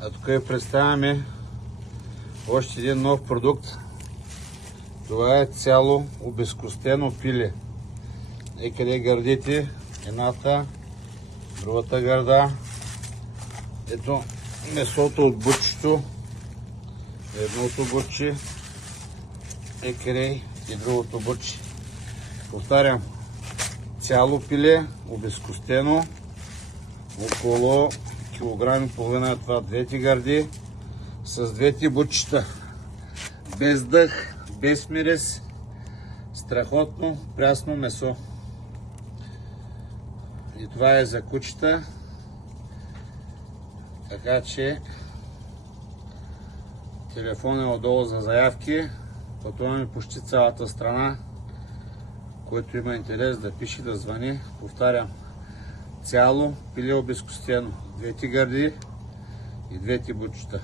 А тук ви представяме още един нов продукт. Това е цяло обезкостено пиле. Къде гърдите, едната, другата гърда. Ето месото от бутчето, едното бутче, къде и другото бутче. Повтарям, цяло пиле, обезкостено, около килограм и половина е това, двете гърди с двете бутчета. Без дъх, без мирис, страхотно прясно месо. И това е за кучета, така че телефон е отдолу за заявки. Пътуваме почти цялата страна. Който има интерес да пише, да звъни. Повтарям, цяло пиле обезкостено, двете гърди и двете бутчета.